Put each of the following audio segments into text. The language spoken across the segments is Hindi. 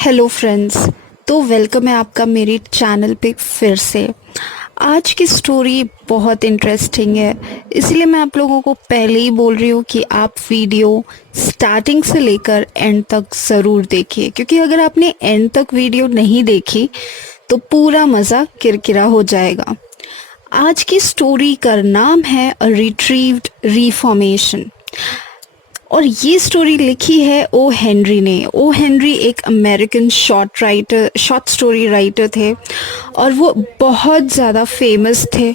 Hello friends. तो वेलकम है आपका मेरे चैनल पे फिर से। आज की स्टोरी बहुत इंटरेस्टिंग है, इसलिए मैं आप लोगों को पहले ही बोल रही हूँ कि आप वीडियो स्टार्टिंग से लेकर एंड तक ज़रूर देखिए, क्योंकि अगर आपने एंड तक वीडियो नहीं देखी तो पूरा मज़ा किरकिरा हो जाएगा। आज की स्टोरी का नाम है अ रिट्रीव्ड रिफॉर्मेशन, और ये स्टोरी लिखी है ओ हेनरी ने। ओ हेनरी एक अमेरिकन शॉर्ट स्टोरी राइटर थे, और वो बहुत ज़्यादा फेमस थे।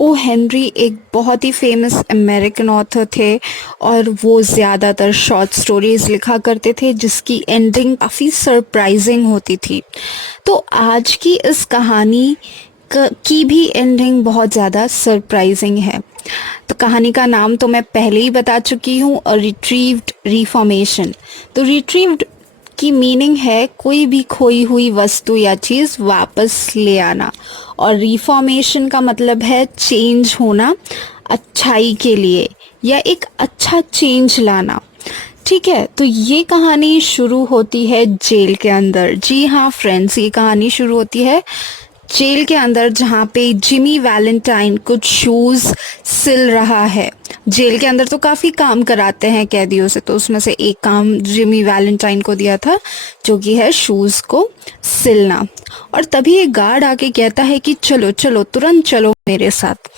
ओ हेनरी एक बहुत ही फेमस अमेरिकन ऑथर थे, और वो ज़्यादातर शॉर्ट स्टोरीज लिखा करते थे जिसकी एंडिंग काफ़ी सरप्राइजिंग होती थी। तो आज की इस कहानी की भी एंडिंग बहुत ज़्यादा सरप्राइजिंग है। तो कहानी का नाम तो मैं पहले ही बता चुकी हूँ, अ रिट्रीव्ड रिफॉर्मेशन। तो रिट्रीव्ड की मीनिंग है कोई भी खोई हुई वस्तु या चीज़ वापस ले आना, और रिफॉर्मेशन का मतलब है चेंज होना अच्छाई के लिए, या एक अच्छा चेंज लाना। ठीक है, तो ये कहानी शुरू होती है जेल के अंदर। जी हाँ फ्रेंड्स, ये कहानी शुरू होती है जेल के अंदर, जहाँ पे जिमी वैलेंटाइन कुछ शूज़ सिल रहा है। जेल के अंदर तो काफ़ी काम कराते हैं कैदियों से, तो उसमें से एक काम जिमी वैलेंटाइन को दिया था, जो कि है शूज़ को सिलना। और तभी एक गार्ड आके कहता है कि चलो चलो, तुरंत चलो मेरे साथ।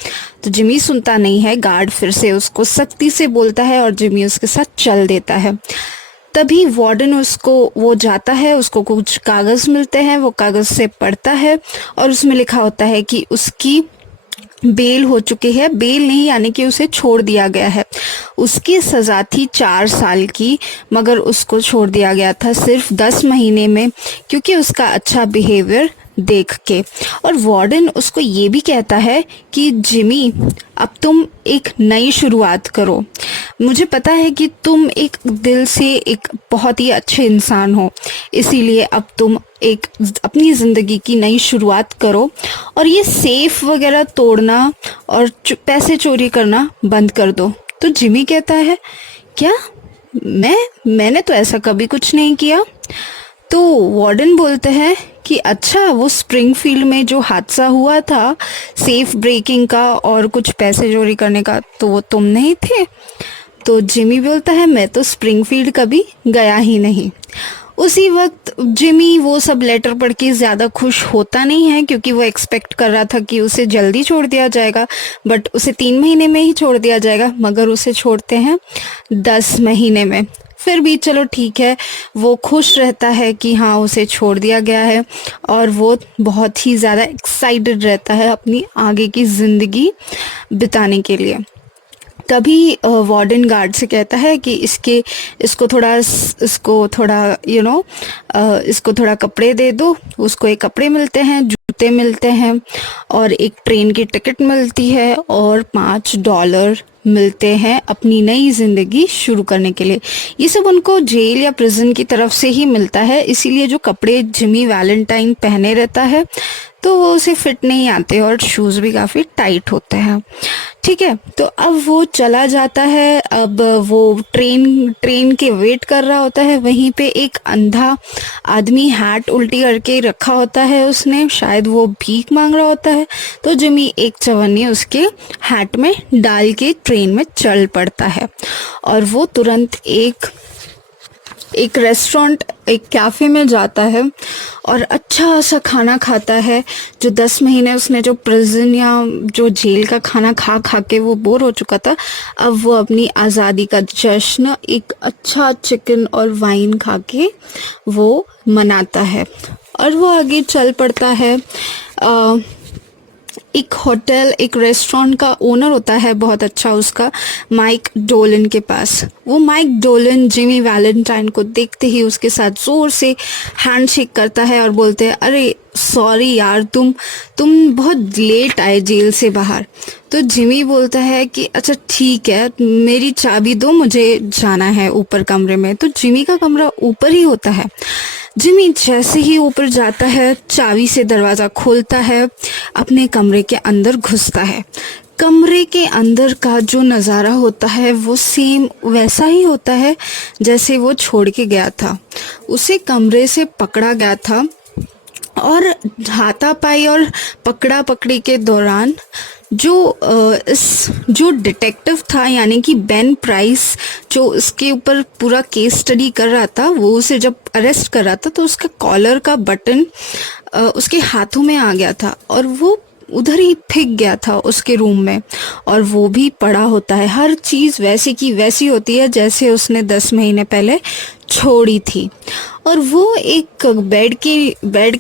तो जिमी सुनता नहीं है, गार्ड फिर से उसको सख्ती से बोलता है और जिमी उसके साथ चल देता है। तभी वार्डन उसको वो जाता है, उसको कुछ कागज़ मिलते हैं, वो कागज़ से पढ़ता है, और उसमें लिखा होता है कि उसकी बेल हो चुकी है। बेल नहीं, यानी कि उसे छोड़ दिया गया है। उसकी सज़ा थी 4 साल की, मगर उसको छोड़ दिया गया था सिर्फ 10 महीने में, क्योंकि उसका अच्छा बिहेवियर देख के। और वार्डन उसको ये भी कहता है कि जिमी, अब तुम एक नई शुरुआत करो। मुझे पता है कि तुम एक दिल से एक बहुत ही अच्छे इंसान हो, इसीलिए अब तुम एक अपनी ज़िंदगी की नई शुरुआत करो, और ये सेफ वगैरह तोड़ना और पैसे चोरी करना बंद कर दो। तो जिमी कहता है, क्या? मैंने तो ऐसा कभी कुछ नहीं किया। तो वार्डन बोलते हैं कि अच्छा, वो स्प्रिंगफील्ड में जो हादसा हुआ था सेफ ब्रेकिंग का और कुछ पैसे चोरी करने का, तो वो तुम नहीं थे? तो जिमी बोलता है, मैं तो स्प्रिंगफील्ड कभी गया ही नहीं। उसी वक्त जिमी वो सब लेटर पढ़ के ज़्यादा खुश होता नहीं है, क्योंकि वो एक्सपेक्ट कर रहा था कि उसे जल्दी छोड़ दिया जाएगा, बट उसे 3 महीने में ही छोड़ दिया जाएगा, मगर उसे छोड़ते हैं 10 महीने में। फिर भी चलो ठीक है, वो खुश रहता है कि हाँ उसे छोड़ दिया गया है, और वो बहुत ही ज़्यादा एक्साइटेड रहता है अपनी आगे की ज़िंदगी बिताने के लिए। तभी वार्डन गार्ड से कहता है कि इसको थोड़ा इसको थोड़ा कपड़े दे दो। उसको एक कपड़े मिलते हैं, जूते मिलते हैं, और एक ट्रेन की टिकट मिलती है, और $5 मिलते हैं अपनी नई ज़िंदगी शुरू करने के लिए। ये सब उनको जेल या प्रिजन की तरफ से ही मिलता है, इसीलिए जो कपड़े जिमी वैलेंटाइन पहने रहता है तो वो उसे फिट नहीं आते, और शूज़ भी काफ़ी टाइट होते हैं। ठीक है, तो अब वो चला जाता है। अब वो ट्रेन के वेट कर रहा होता है। वहीं पे एक अंधा आदमी हैट उल्टी करके रखा होता है उसने, शायद वो भीख मांग रहा होता है। तो जिमी एक चवन्नी उसके हैट में डाल के ट्रेन में चल पड़ता है, और वो तुरंत एक रेस्टोरेंट, एक कैफ़े में जाता है, और अच्छा सा खाना खाता है। जो 10 महीने उसने जो प्रिजन या जो जेल का खाना खा खा के वो बोर हो चुका था, अब वो अपनी आज़ादी का जश्न एक अच्छा चिकन और वाइन खा के वो मनाता है, और वो आगे चल पड़ता है। एक रेस्टोरेंट का ओनर होता है बहुत अच्छा, उसका माइक डोलन के पास। वो माइक डोलन जिमी वैलेंटाइन को देखते ही उसके साथ ज़ोर से हैंडशेक करता है, और बोलते हैं, अरे सॉरी यार, तुम बहुत लेट आए जेल से बाहर। तो जिमी बोलता है कि अच्छा ठीक है, मेरी चाबी दो, मुझे जाना है ऊपर कमरे में। तो जिमी का कमरा ऊपर ही होता है। जिमी जैसे ही ऊपर जाता है, चाबी से दरवाज़ा खोलता है, अपने कमरे के अंदर घुसता है। कमरे के अंदर का जो नज़ारा होता है वो सेम वैसा ही होता है जैसे वो छोड़ के गया था। उसे कमरे से पकड़ा गया था और हाथापाई और पकड़ा पकड़ी के दौरान जो डिटेक्टिव था यानी कि बेन प्राइस, जो इसके ऊपर पूरा केस स्टडी कर रहा था, वो उसे जब अरेस्ट कर रहा था तो उसका कॉलर का बटन उसके हाथों में आ गया था और वो उधर ही फेंक गया था उसके रूम में, और वो भी पड़ा होता है। हर चीज़ वैसी की वैसी होती है जैसे उसने 10 महीने पहले छोड़ी थी। और वो एक बेड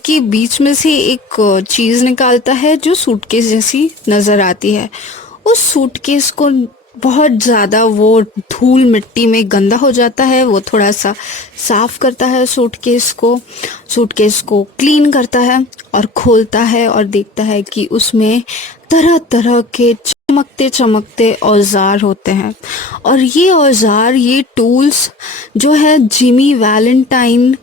के बीच में से एक चीज़ निकालता है जो सूटकेस जैसी नज़र आती है। उस सूटकेस को बहुत ज़्यादा वो धूल मिट्टी में गंदा हो जाता है। वो थोड़ा सा साफ करता है सूटकेस को क्लीन करता है और खोलता है और देखता है कि उसमें तरह तरह के चमकते चमकते औजार होते हैं। और ये औजार, ये टूल्स जो है जिमी वैलेंटाइन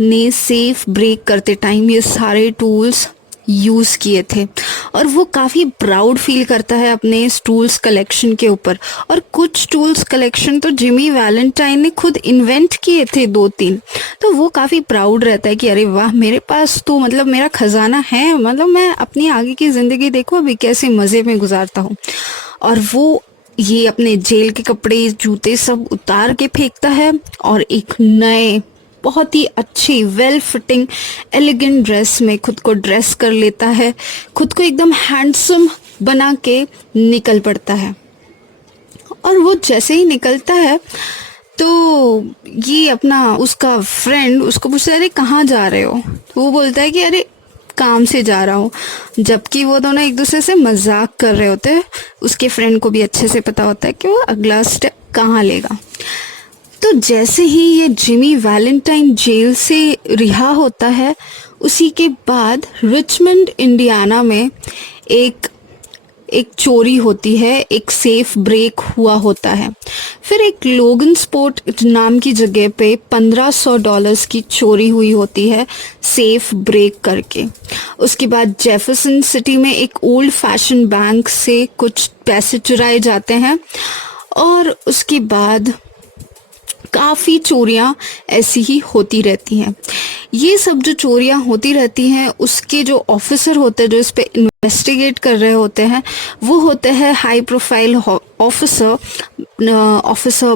ने सेफ ब्रेक करते टाइम ये सारे टूल्स यूज़ किए थे। और वो काफ़ी प्राउड फील करता है अपने इस टूल्स कलेक्शन के ऊपर। और कुछ टूल्स कलेक्शन तो जिमी वैलेंटाइन ने खुद इन्वेंट किए थे 2-3, तो वो काफ़ी प्राउड रहता है कि अरे वाह, मेरे पास तो मतलब मेरा खजाना है, मतलब मैं अपनी आगे की ज़िंदगी देखो अभी कैसे मज़े में गुजारता हूँ। और वो ये अपने जेल के कपड़े जूते सब उतार के फेंकता है और एक नए बहुत ही अच्छी वेल फिटिंग एलिगेंट ड्रेस में खुद को ड्रेस कर लेता है, खुद को एकदम हैंडसम बना के निकल पड़ता है। और वो जैसे ही निकलता है तो ये अपना उसका फ्रेंड उसको पूछता है, अरे कहाँ जा रहे हो? तो वो बोलता है कि अरे काम से जा रहा हूँ, जबकि वो दोनों एक दूसरे से मजाक कर रहे होते हैं। उसके फ्रेंड को भी अच्छे से पता होता है कि वो अगला स्टेप कहाँ लेगा। तो जैसे ही ये जिमी वैलेंटाइन जेल से रिहा होता है, उसी के बाद रिचमंड इंडियाना में एक चोरी होती है, एक सेफ ब्रेक हुआ होता है। फिर एक लोगन स्पोर्ट नाम की जगह पे $1500 की चोरी हुई होती है सेफ ब्रेक करके। उसके बाद जेफरसन सिटी में एक ओल्ड फैशन बैंक से कुछ पैसे चुराए जाते हैं। और उसके बाद काफ़ी चोरियां ऐसी ही होती रहती हैं। ये सब जो चोरियां होती रहती हैं, उसके जो ऑफिसर होते हैं जो इस पे इन्वेस्टिगेट कर रहे होते हैं, वो होते हैं high profile officer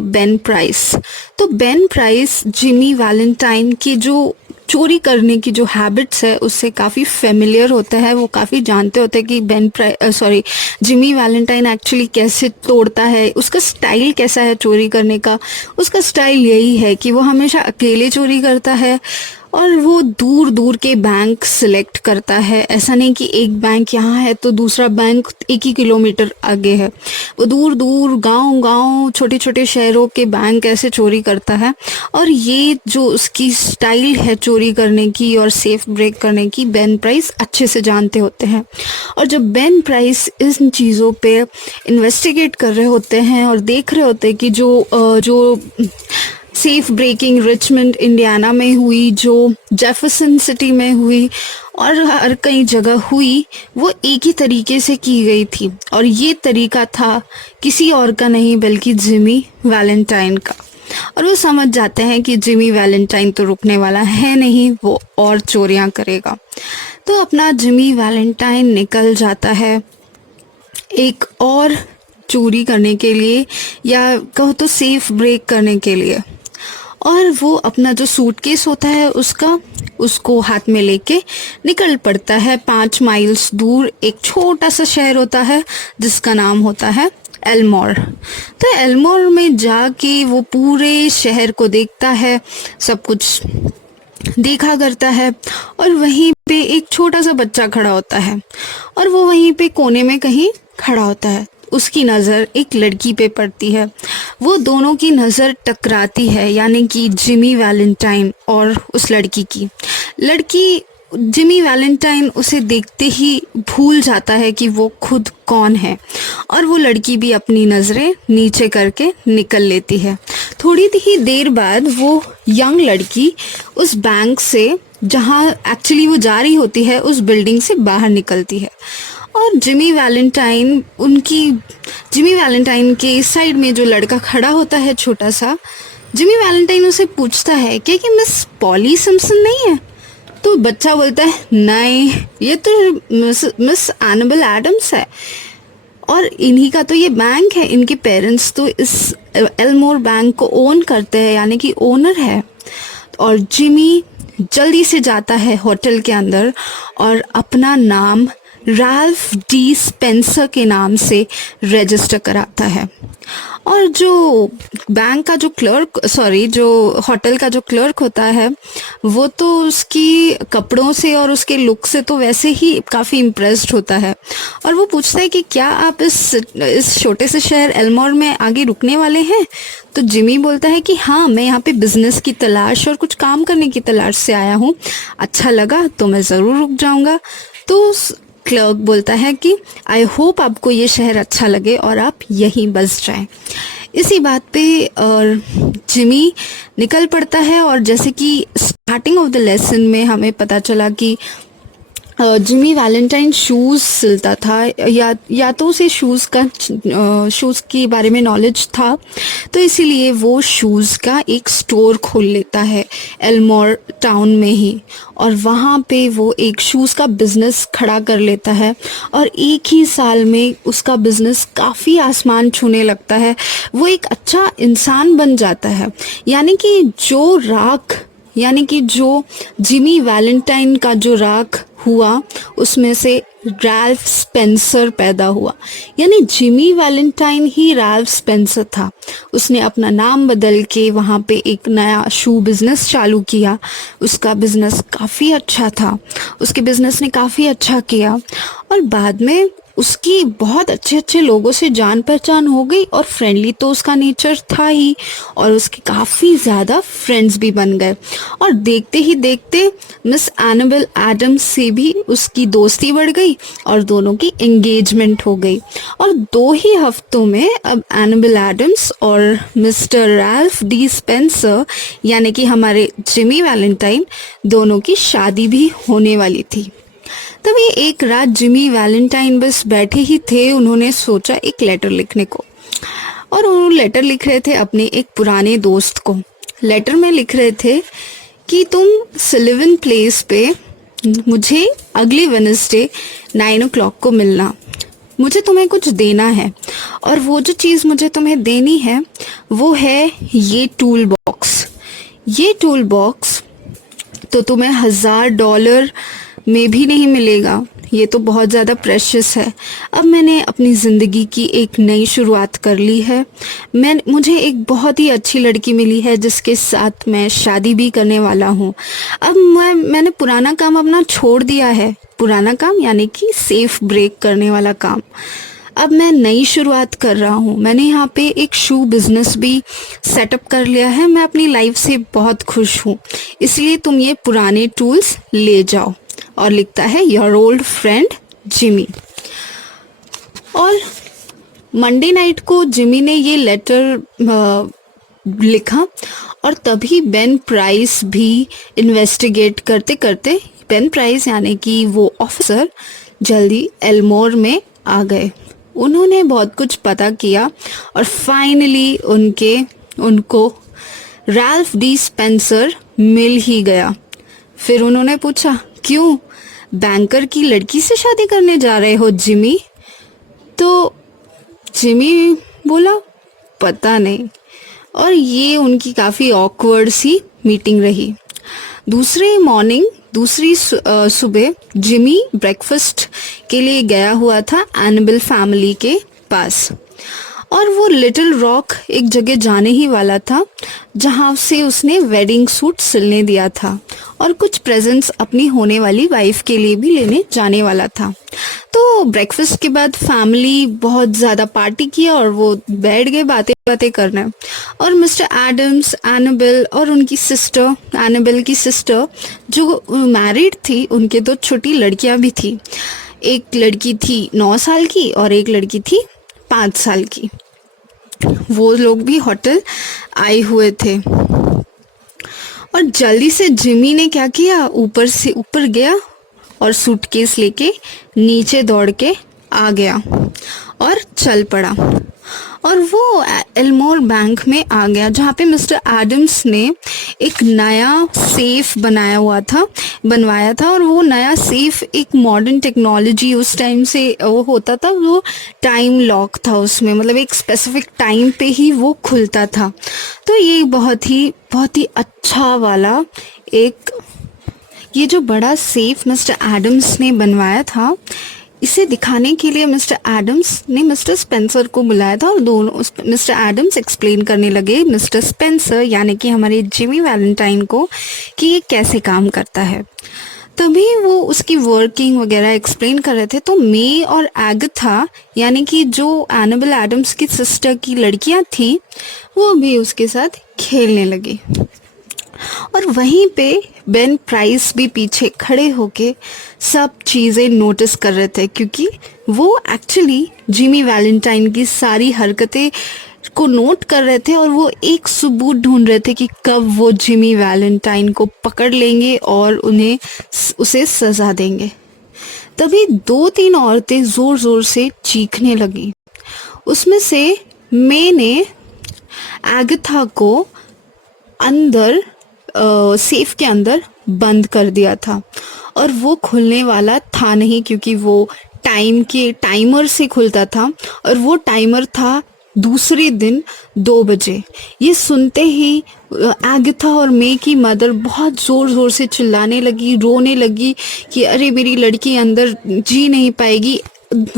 Ben price. तो बेन प्राइस जिमी वैलेंटाइन की जो चोरी करने की जो हैबिट्स है उससे काफ़ी फेमिलियर होता है। वो काफ़ी जानते होते हैं कि जिमी वैलेंटाइन एक्चुअली कैसे तोड़ता है, उसका स्टाइल कैसा है चोरी करने का। उसका स्टाइल यही है कि वो हमेशा अकेले चोरी करता है और वो दूर दूर के बैंक सिलेक्ट करता है। ऐसा नहीं कि एक बैंक यहाँ है तो दूसरा बैंक 1 ही किलोमीटर आगे है। वो दूर दूर गांव छोटे छोटे शहरों के बैंक ऐसे चोरी करता है। और ये जो उसकी स्टाइल है चोरी करने की और सेफ ब्रेक करने की, बेन प्राइस अच्छे से जानते होते हैं। और जब बेन प्राइस इन चीज़ों पे इन्वेस्टिगेट कर रहे होते हैं और देख रहे होते हैं कि जो सेफ ब्रेकिंग रिचमंड इंडियाना में हुई, जो जेफरसन सिटी में हुई और हर कई जगह हुई, वो एक ही तरीके से की गई थी। और ये तरीका था किसी और का नहीं बल्कि जिमी वैलेंटाइन का। और वो समझ जाते हैं कि जिमी वैलेंटाइन तो रुकने वाला है नहीं, वो और चोरियां करेगा। तो अपना जिमी वैलेंटाइन निकल जाता है एक और चोरी करने के लिए, या कहो तो सेफ ब्रेक करने के लिए। और वो अपना जो सूटकेस होता है उसको हाथ में लेके निकल पड़ता है 5 माइल्स दूर। एक छोटा सा शहर होता है जिसका नाम होता है एल्मोर। तो एल्मोर में जाके वो पूरे शहर को देखता है, सब कुछ देखा करता है। और वहीं पे एक छोटा सा बच्चा खड़ा होता है और वो वहीं पे कोने में कहीं खड़ा होता है। उसकी नज़र एक लड़की पे पड़ती है। वो दोनों की नज़र टकराती है, यानी कि जिमी वैलेंटाइन और उस लड़की की। जिमी वैलेंटाइन उसे देखते ही भूल जाता है कि वो खुद कौन है, और वो लड़की भी अपनी नज़रें नीचे करके निकल लेती है। थोड़ी ही देर बाद वो यंग लड़की उस बैंक से, जहाँ एक्चुअली वो जा रही होती है, उस बिल्डिंग से बाहर निकलती है। और जिमी वैलेंटाइन के इस साइड में जो लड़का खड़ा होता है छोटा सा, जिमी वैलेंटाइन उसे पूछता है क्या कि मिस पॉली सिम्पसन नहीं है? तो बच्चा बोलता है नहीं, ये तो मिस एनाबेल एडम्स है, और इन्हीं का तो ये बैंक है, इनके पेरेंट्स तो इस एल्मोर बैंक को ओन करते हैं, यानी कि ओनर है। और जिमी जल्दी से जाता है होटल के अंदर और अपना नाम रैल्फ डी स्पेंसर के नाम से रजिस्टर कराता है। और जो बैंक का जो जो होटल का जो क्लर्क होता है, वो तो उसकी कपड़ों से और उसके लुक से तो वैसे ही काफ़ी इम्प्रेस्ड होता है, और वो पूछता है कि क्या आप इस छोटे से शहर एल्मोर में आगे रुकने वाले हैं? तो जिमी बोलता है कि हाँ, मैं यहाँ पे बिजनेस की तलाश और कुछ काम करने की तलाश से आया हूँ, अच्छा लगा तो मैं ज़रूर रुक जाऊँगा। तो क्लर्क बोलता है कि आई होप आपको ये शहर अच्छा लगे और आप यहीं बस जाएं। इसी बात पे और जिमी निकल पड़ता है, और जैसे कि स्टार्टिंग ऑफ द लेसन में हमें पता चला कि जिमी वैलेंटाइन शूज़ सिलता था, या तो उसे शूज़ के बारे में नॉलेज था, तो इसीलिए वो शूज़ का एक स्टोर खोल लेता है एल्मोर टाउन में ही, और वहाँ पे वो एक शूज़ का बिज़नेस खड़ा कर लेता है, और एक ही साल में उसका बिज़नेस काफ़ी आसमान छूने लगता है। वो एक अच्छा इंसान बन जाता है, यानी कि जो जिमी वैलेंटाइन का जो राख हुआ, उसमें से रैल्फ स्पेंसर पैदा हुआ, यानी जिमी वैलेंटाइन ही रैल्फ स्पेंसर था। उसने अपना नाम बदल के वहाँ पे एक नया शू बिज़नेस चालू किया। उसका बिज़नेस काफ़ी अच्छा था, उसके बिज़नेस ने काफ़ी अच्छा किया, और बाद में उसकी बहुत अच्छे लोगों से जान पहचान हो गई, और फ्रेंडली तो उसका नेचर था ही, और उसके काफ़ी ज़्यादा फ्रेंड्स भी बन गए। और देखते ही देखते मिस एनाबेल एडम्स से भी उसकी दोस्ती बढ़ गई, और दोनों की एंगेजमेंट हो गई। और 2 ही हफ्तों में अब एनाबेल एडम्स और मिस्टर रैल्फ डी स्पेंसर, यानी कि हमारे जिमी वैलेंटाइन, दोनों की शादी भी होने वाली थी। तभी एक रात जिमी वैलेंटाइन बस बैठे ही थे, उन्होंने सोचा एक लेटर लिखने को, और वो लेटर लिख रहे थे अपने एक पुराने दोस्त को। लेटर में लिख रहे थे कि तुम सिल्वन प्लेस पे मुझे अगले वेडनेसडे 9 o'clock को मिलना, मुझे तुम्हें कुछ देना है, और वो जो चीज़ मुझे तुम्हें देनी है वो है ये टूल बॉक्स तो तुम्हें $1000 में भी नहीं मिलेगा, ये तो बहुत ज़्यादा प्रेशियस है। अब मैंने अपनी ज़िंदगी की एक नई शुरुआत कर ली है, मुझे एक बहुत ही अच्छी लड़की मिली है जिसके साथ मैं शादी भी करने वाला हूँ। अब मैंने पुराना काम अपना छोड़ दिया है, पुराना काम यानी कि सेफ ब्रेक करने वाला काम। अब मैं नई शुरुआत कर रहा हूँ, मैंने यहाँ पे एक शू बिज़नेस भी सेटअप कर लिया है, मैं अपनी लाइफ से बहुत खुश हूँ, इसलिए तुम ये पुराने टूल्स ले जाओ। और लिखता है योर ओल्ड फ्रेंड जिमी। और मंडे नाइट को जिमी ने ये लेटर लिखा, और तभी बेन प्राइस भी इन्वेस्टिगेट करते करते, बेन प्राइस यानी कि वो ऑफिसर, जल्दी एल्मोर में आ गए। उन्होंने बहुत कुछ पता किया, और फाइनली उनको रैल्फ डी स्पेंसर मिल ही गया। फिर उन्होंने पूछा, क्यों, बैंकर की लड़की से शादी करने जा रहे हो जिमी? तो जिमी बोला, पता नहीं। और ये उनकी काफ़ी ऑकवर्ड सी मीटिंग रही। दूसरी सुबह जिमी ब्रेकफास्ट के लिए गया हुआ था एनाबेल फैमिली के पास, और वो लिटिल रॉक एक जगह जाने ही वाला था जहाँ से उसने वेडिंग सूट सिलने दिया था, और कुछ प्रेजेंट्स अपनी होने वाली वाइफ के लिए भी लेने जाने वाला था। तो ब्रेकफास्ट के बाद फैमिली बहुत ज़्यादा पार्टी किया, और वो बैठ गए बातें करने। और मिस्टर एडम्स, एनाबेल और उनकी सिस्टर, एनाबेल की सिस्टर जो मैरिड थी, उनके 2 छोटी लड़कियां भी थी। एक लड़की थी 9 साल की और एक लड़की थी 5 साल की। वो लोग भी होटल आए हुए थे, और जल्दी से जिमी ने क्या किया, ऊपर गया और सूटकेस लेके नीचे दौड़ के आ गया और चल पड़ा और वो एल्मोर बैंक में आ गया जहाँ पे मिस्टर एडम्स ने एक नया सेफ बनवाया था और वो नया सेफ एक मॉडर्न टेक्नोलॉजी उस टाइम से वो होता था, वो टाइम लॉक था उसमें, मतलब एक स्पेसिफिक टाइम पे ही वो खुलता था। तो ये बहुत ही अच्छा वाला एक ये जो बड़ा सेफ मिस्टर एडम्स ने बनवाया था, इसे दिखाने के लिए मिस्टर एडम्स ने मिस्टर स्पेंसर को बुलाया था और दोनों मिस्टर एडम्स एक्सप्लेन करने लगे मिस्टर स्पेंसर यानी कि हमारे जिमी वैलेंटाइन को कि ये कैसे काम करता है। तभी वो उसकी वर्किंग वगैरह एक्सप्लेन कर रहे थे तो मे और एगथा यानी कि जो एनाबेल एडम्स की सिस्टर की लड़कियां थी वो भी उसके साथ खेलने लगी और वहीं पे बेन प्राइस भी पीछे खड़े होके सब चीज़ें नोटिस कर रहे थे क्योंकि वो एक्चुअली जिमी वैलेंटाइन की सारी हरकतें को नोट कर रहे थे और वो एक सबूत ढूंढ रहे थे कि कब वो जिमी वैलेंटाइन को पकड़ लेंगे और उसे सजा देंगे। तभी 2-3 औरतें जोर जोर से चीखने लगी। उसमें से मे ने एगथा को अंदर सेफ के अंदर बंद कर दिया था और वो खुलने वाला था नहीं क्योंकि वो टाइमर से खुलता था और वो टाइमर था दूसरे दिन 2 बजे। ये सुनते ही एगथा और मे की मदर बहुत ज़ोर ज़ोर से चिल्लाने लगी, रोने लगी कि अरे मेरी लड़की अंदर जी नहीं पाएगी,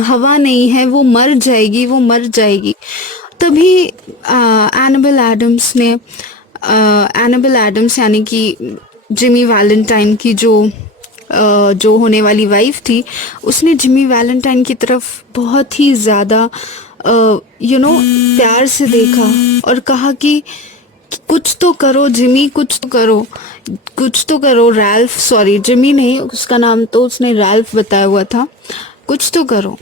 हवा नहीं है, वो मर जाएगी। तभी एनाबेल एडम्स यानी कि जिमी वैलेंटाइन की जो होने वाली वाइफ थी, उसने जिमी वैलेंटाइन की तरफ बहुत ही ज़्यादा प्यार से देखा और कहा कि कुछ तो करो जिमी, कुछ तो करो रैल्फ, सॉरी जिमी नहीं, उसका नाम तो उसने रैल्फ बताया हुआ था, कुछ तो करो।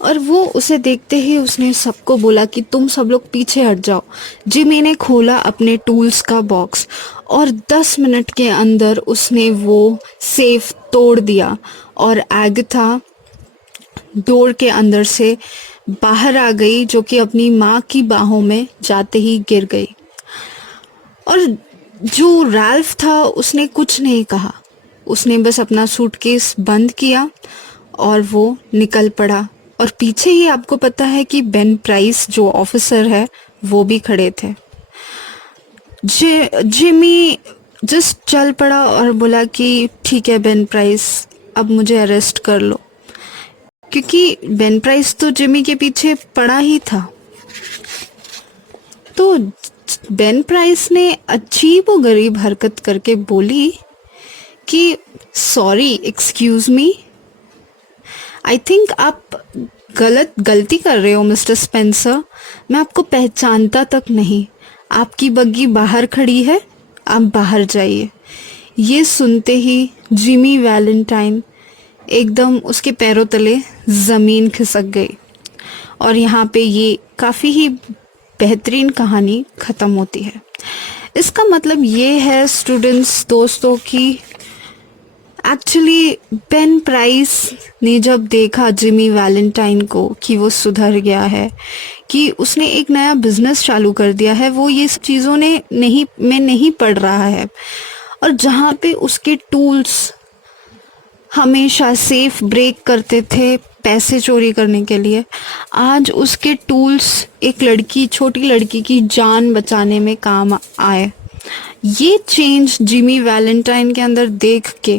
और वो उसे देखते ही उसने सबको बोला कि तुम सब लोग पीछे हट जाओ। जिमी ने खोला अपने टूल्स का बॉक्स और 10 मिनट के अंदर उसने वो सेफ तोड़ दिया और एगथा डोर के अंदर से बाहर आ गई जो कि अपनी माँ की बाहों में जाते ही गिर गई। और जो रैल्फ था उसने कुछ नहीं कहा, उसने बस अपना सूटकेस बंद किया और वो निकल पड़ा। और पीछे ही आपको पता है कि बेन प्राइस जो ऑफिसर है वो भी खड़े थे। जिमी जस्ट चल पड़ा और बोला कि ठीक है बेन प्राइस, अब मुझे अरेस्ट कर लो, क्योंकि बेन प्राइस तो जिमी के पीछे पड़ा ही था। तो बेन प्राइस ने अजीब व गरीब हरकत करके बोली कि sorry, excuse me, I think आप गलती कर रहे हो मिस्टर स्पेंसर, मैं आपको पहचानता तक नहीं, आपकी बग्गी बाहर खड़ी है, आप बाहर जाइए। ये सुनते ही जिमी वैलेंटाइन एकदम उसके पैरों तले ज़मीन खिसक गई और यहाँ पे ये काफ़ी ही बेहतरीन कहानी ख़त्म होती है। इसका मतलब ये है स्टूडेंट्स, दोस्तों, कि एक्चुअली बेन प्राइस ने जब देखा जिमी वैलेंटाइन को कि वो सुधर गया है, कि उसने एक नया बिजनेस चालू कर दिया है, वो ये सब चीज़ों में नहीं पड़ रहा है, और जहाँ पे उसके टूल्स हमेशा सेफ ब्रेक करते थे पैसे चोरी करने के लिए, आज उसके टूल्स एक छोटी लड़की की जान बचाने में काम आए। ये चेंज जिमी वैलेंटाइन के अंदर देख के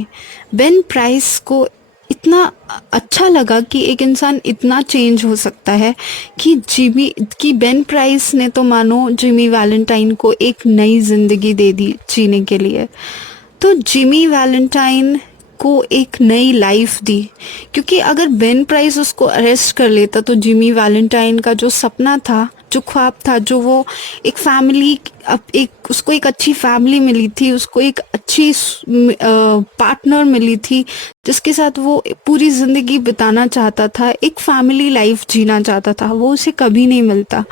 बेन प्राइस को इतना अच्छा लगा कि एक इंसान इतना चेंज हो सकता है कि बेन प्राइस ने तो मानो जिमी वैलेंटाइन को एक नई जिंदगी दे दी जीने के लिए। तो जिमी वैलेंटाइन को एक नई लाइफ दी, क्योंकि अगर बेन प्राइस उसको अरेस्ट कर लेता तो जिमी वैलेंटाइन का जो सपना था, जो ख्वाब था, जो वो एक फैमिली, उसको एक अच्छी फैमिली मिली थी, उसको एक अच्छी पार्टनर मिली थी जिसके साथ वो पूरी ज़िंदगी बिताना चाहता था, एक फैमिली लाइफ जीना चाहता था, वो उसे कभी नहीं मिलता।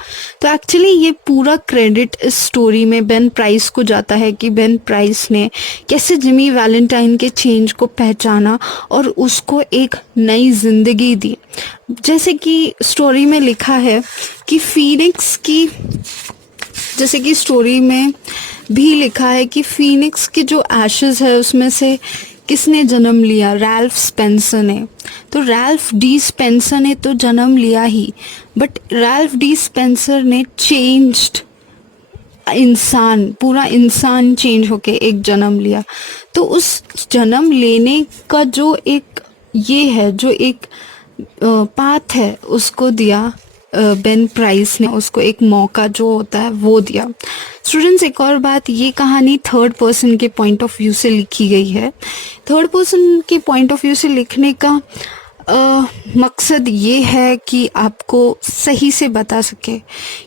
तो एक्चुअली ये पूरा क्रेडिट इस स्टोरी में बेन प्राइस को जाता है कि बेन प्राइस ने कैसे जिमी वैलेंटाइन के चेंज को पहचाना और उसको एक नई ज़िंदगी दी। जैसे कि स्टोरी में लिखा है कि फीनिक्स की, जैसे कि स्टोरी में भी लिखा है कि फीनिक्स की जो एशेस है उसमें से किसने जन्म लिया, रैल्फ स्पेंसर ने। तो रैल्फ डी स्पेंसर ने तो जन्म लिया ही, बट रैल्फ डी स्पेंसर ने चेंज्ड इंसान, पूरा इंसान चेंज होके एक जन्म लिया। तो उस जन्म लेने का जो एक ये है, जो एक पाथ है, उसको दिया बेन प्राइस ने, उसको एक मौका जो होता है वो दिया। स्टूडेंट्स, एक और बात, ये कहानी थर्ड पर्सन के पॉइंट ऑफ व्यू से लिखी गई है। थर्ड पर्सन के पॉइंट ऑफ व्यू से लिखने का मकसद ये है कि आपको सही से बता सके,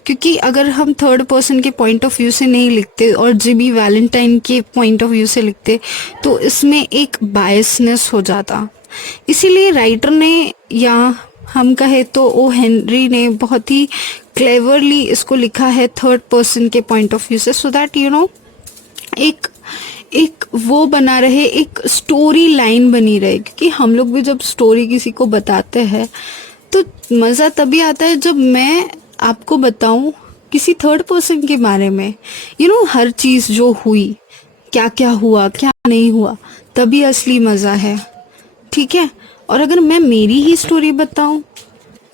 क्योंकि अगर हम थर्ड पर्सन के पॉइंट ऑफ व्यू से नहीं लिखते और जिमी वैलेंटाइन के पॉइंट ऑफ व्यू से लिखते तो इसमें एक बायसनेस हो जाता। इसीलिए राइटर ने, या हम कहे तो ओ हेनरी ने, बहुत ही क्लेवरली इसको लिखा है थर्ड पर्सन के पॉइंट ऑफ व्यू से, सो दैट यू नो एक वो बना रहे, एक स्टोरी लाइन बनी रहे। क्योंकि हम लोग भी जब स्टोरी किसी को बताते हैं तो मज़ा तभी आता है जब मैं आपको बताऊं किसी थर्ड पर्सन के बारे में, हर चीज़ जो हुई, क्या क्या हुआ, क्या नहीं हुआ, तभी असली मज़ा है। ठीक है। और अगर मैं मेरी ही स्टोरी बताऊं,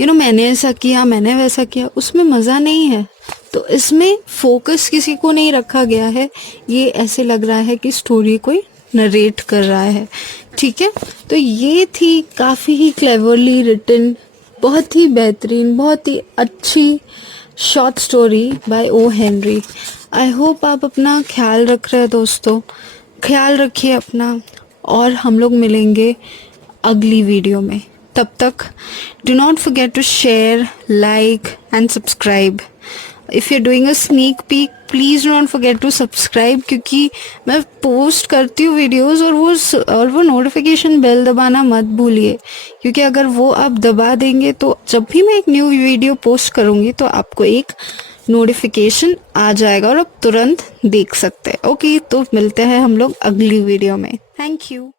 मैंने ऐसा किया, मैंने वैसा किया, उसमें मज़ा नहीं है। तो इसमें फोकस किसी को नहीं रखा गया है, ये ऐसे लग रहा है कि स्टोरी कोई नरेट कर रहा है। ठीक है। तो ये थी काफ़ी ही क्लेवरली रिटन, बहुत ही बेहतरीन, बहुत ही अच्छी short story by O Henry. I hope आप अपना ख्याल रख रहे हैं दोस्तों, ख्याल रखिए अपना, और हम लोग मिलेंगे अगली वीडियो में। तब तक do not forget to share, like and subscribe. If you're doing a sneak peek, please do not forget to subscribe, क्योंकि मैं पोस्ट करती हूँ वीडियोस और वो नोटिफिकेशन बेल दबाना मत भूलिए, क्योंकि अगर वो आप दबा देंगे तो जब भी मैं एक न्यू वीडियो पोस्ट करूँगी तो आपको एक नोटिफिकेशन आ जाएगा और आप तुरंत देख सकते हैं। ओके, तो मिलते हैं हम लोग अगली वीडियो में। Thank you.